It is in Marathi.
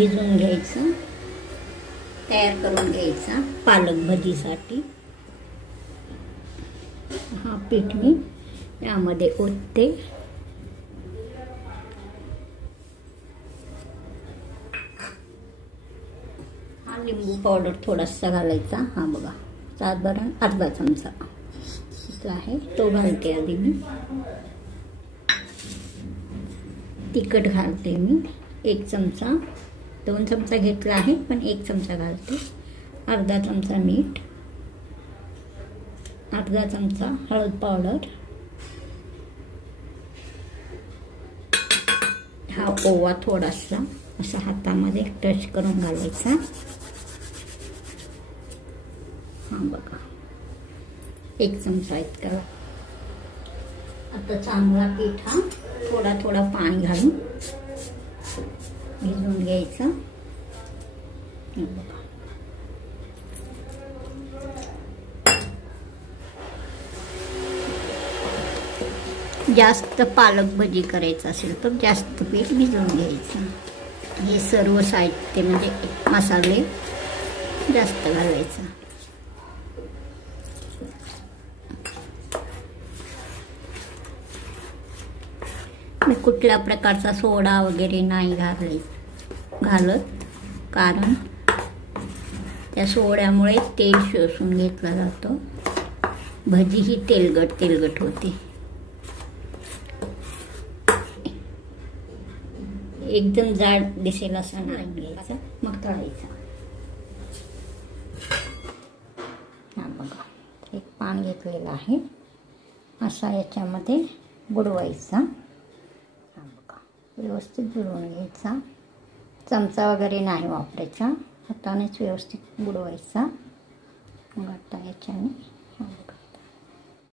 भिजवून घ्यायचं, तयार करून घ्यायचा पालक भजीसाठी। हा पीठ मी यामध्ये ओतते। हा लिंबू पावडर थोडासा घालायचा। हा बघा, साधारण अर्धा चमचा आहे तो घालते आधी मी। तिखट घालते मी 1 चमचा, 2 चमचा घेतला आहे पण 1 चमचा घालते। अर्धा चमचा मीठ, अर्धा चमचा हळद पावडर, हा ओवा थोडासा असा हातामध्ये टच करून घालायचा। हा बघा 1 चमचा इतका। आता चांगला पीठ हा थोडा थोडा पाणी घालून भिजवून घ्यायचा। बघा जास्त पालक भजी करायचं असेल तर जास्त पीठ भिजवून घ्यायचं। हे सर्व साहित्य म्हणजे मसाले जास्त घालायचं। मी कुठल्या प्रकारचा सोडा वगैरे नाही घालत, कारण त्या सोड्यामुळे तेल शोषून घेतलं जातं, भजी ही तेलगट होते। एकदम जाड दिसेल असा नारळ घ्यायचा, मग तळायचा। हा बघा, एक पान घेतलेला आहे असा याच्यामध्ये बुडवायचा। हा बघा, व्यवस्थित बुडवून घ्यायचा। चमचा वगैरे नाही वापरायचा, हातानेच व्यवस्थित बुडवायचा। मग आता याच्याने